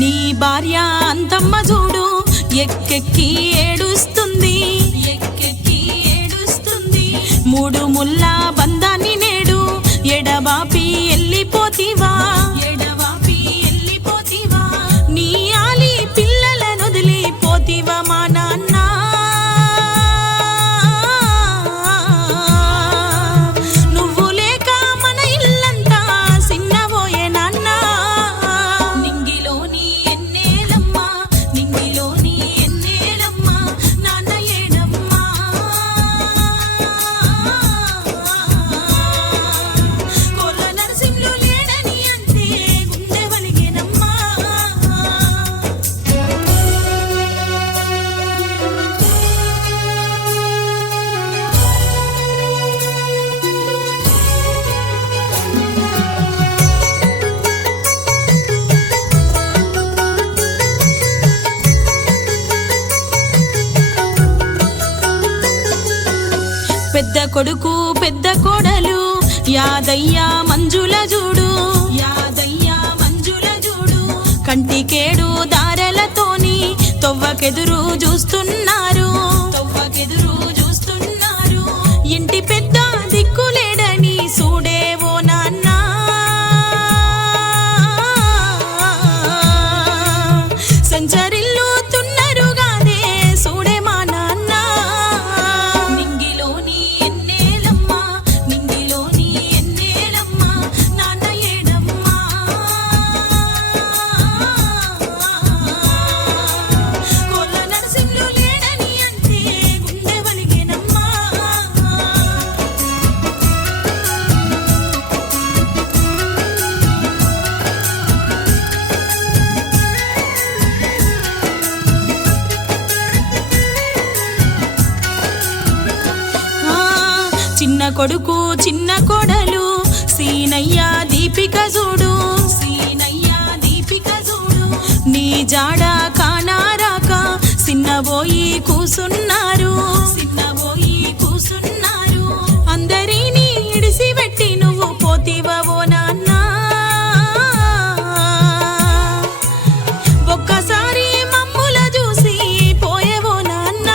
నీ భార్య అంతమ్మ చూడు ఎక్కెక్కి ఏడుస్తుంది, ఎక్కెక్కి ఏడుస్తుంది. మూడు ముళ్ళ బంధాన్ని నేడు ఎడబాపి వెళ్ళిపోతివా, ఎడబాపి వెళ్ళిపోతివా. నీ ఆలి పిల్లలను వదిలిపోతివా మా నాన్న. నువ్వు లేక మన ఇల్లంతా సిన్నబోయే నాన్న. నింగిలోని ఎన్నేలమ్మా, నింగిలోని ఎన్నేలమ్మా, నాన్న ఏడమ్మా. కోళ్ళ నరసింహులు లేడని అంతే గుండె వలిగెనమ్మా. పెద్ద కొడుకు పెద్ద కోడలు యాదయ్య మంజుల చూడు, యాదయ్య మంజుల చూడు. కంటికేడు దారలతోని తొవ్వకెదురు చూస్తున్నారు, తొవ్వకెదురు చూస్తున్నారు. ఇంటి పెద్ద దిక్కులేడని చూడేవో నాన్న. సంచరిల్లుతున్నారు గానే చూడే మా నాన్న. నింగిలోని ఎన్నేలమ్మా, నింగిలోని ఎన్నేలమ్మా, నాన్న ఏడమ్మా. కోళ్ళ నరసింహులు లేడని అంతే గుండె వలిగెనమ్మా. చిన్న కొడుకు చిన్న కోడలు సీనయ్య దీపిక చూడు, సీనయ్య దీపిక చూడు. నీ జాడ కానారాక సిన్నబోయి కూసున్నారు, సిన్నబోయి కూసున్నారు. అందరినీ ఇడిసిపెట్టి నువ్వు పోతివో నాన్న. ఒక్కసారి మమ్ముల చూసి పోయేవో నాన్న.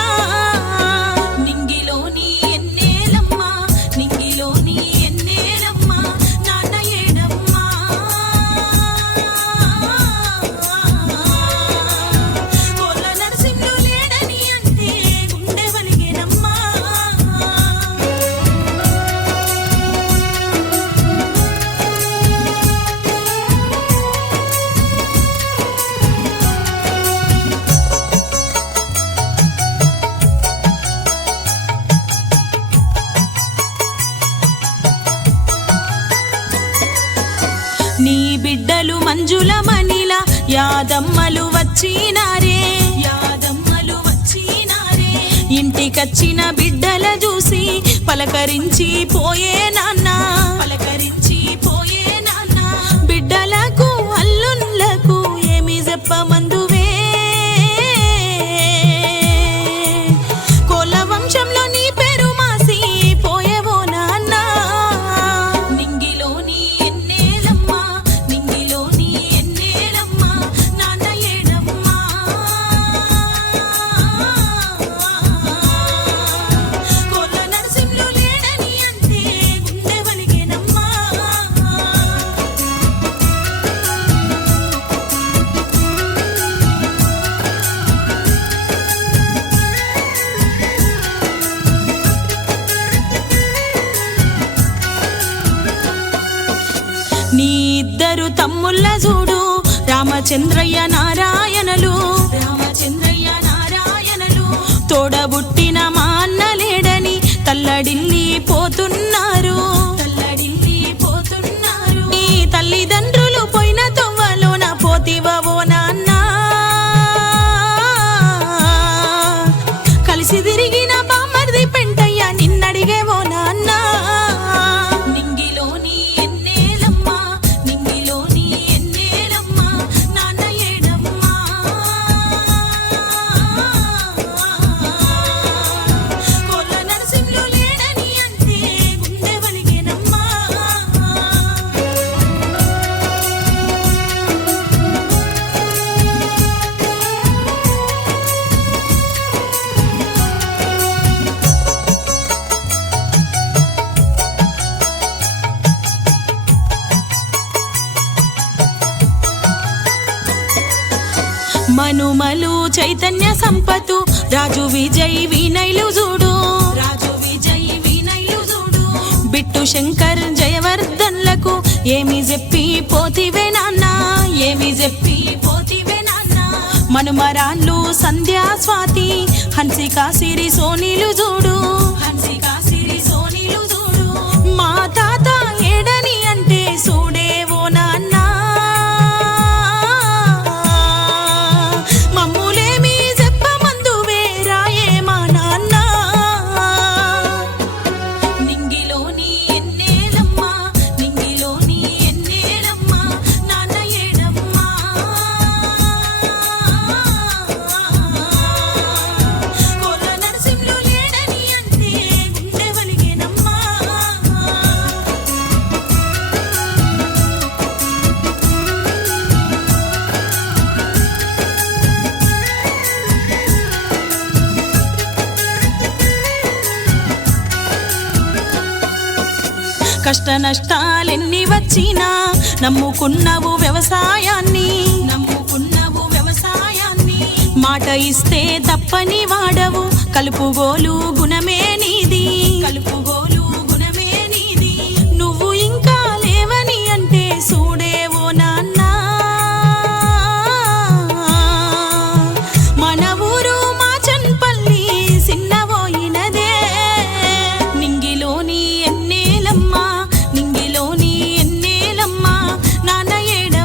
నింగిలోని ఎన్నేలమ్మా, నింగిలోని ఎన్నేలమ్మా, నాన్న ఏడమ్మా. కోళ్ళ నరసింహులు లేడని అంతే గుండె వలిగెనమ్మా. నీ బిడ్డలు మంజుల మనిల యాదమ్మలు వచ్చినారే, యాదమ్మలు వచ్చినారే. ఇంటికచ్చిన బిడ్డల చూసి పలకరించి పోయే నాన్న, పలకరించి పోయే నాన్న. బిడ్డలకు అల్లుళ్ళకు ఏమి చెప్పమందువే. కోళ్ళ వంశంలో నీ పేరు మాసి పోయేవో నాన్న. నింగిలోని ఎన్నేలమ్మా, నింగిలోని ఎన్నేలమ్మా, నాన్న ఏడమ్మా. కోళ్ళ నరసింహులు లేడని అంతే గుండె వలిగెనమ్మా. నీ ఇద్దరు తమ్ముళ్ళ చూడు రామచంద్రయ్య నారాయణలు, రామచంద్రయ్య నారాయణలు. తోడబుట్టిన మా అన్న లేడని తల్లడిల్లి పోతున్నారు, తల్లడిల్లి పోతున్నారు. నీ తల్లిదండ్రులు పోయిన తొవ్వలోన పోతివో నాన్న. కలిసి తిరిగిన బామర్ది పెంటయ్య నిన్నడిగేవో నాన్న. నింగిలోని ఎన్నేలమ్మా, నింగిలోని ఎన్నేలమ్మా, నాన్న ఏడమ్మా. కోళ్ళ నరసింహులు లేడని అంతే మనుమలు చైతన్య సంపతు రాజు విజయ్ వినైలు చూడు బిట్టు శంకర్ జయవర్ధన్లకు ఏమి చెప్పి పోతివే నాన్న మనుమరాళ్ళు సంధ్యా స్వాతి హన్సికా సిరి సోనీలు చూడు మా తాత ఏడని అంటే చూడేవో నాన్న మమ్ములేమి చెప్పమందువే రాయే మా నాన్న నింగిలోని ఎన్నేలమ్మా నాన్న ఏడమ్మా కోళ్ళ నరసింహులు ఏడని అంటే గుండె వలిగేనమ్మా కష్ట నష్టాలెన్ని వచ్చినా నమ్ముకున్నావు వ్యవసాయాన్ని మాట ఇస్తే తప్పని వాడవు కలుపుగోలు గుణమే నీ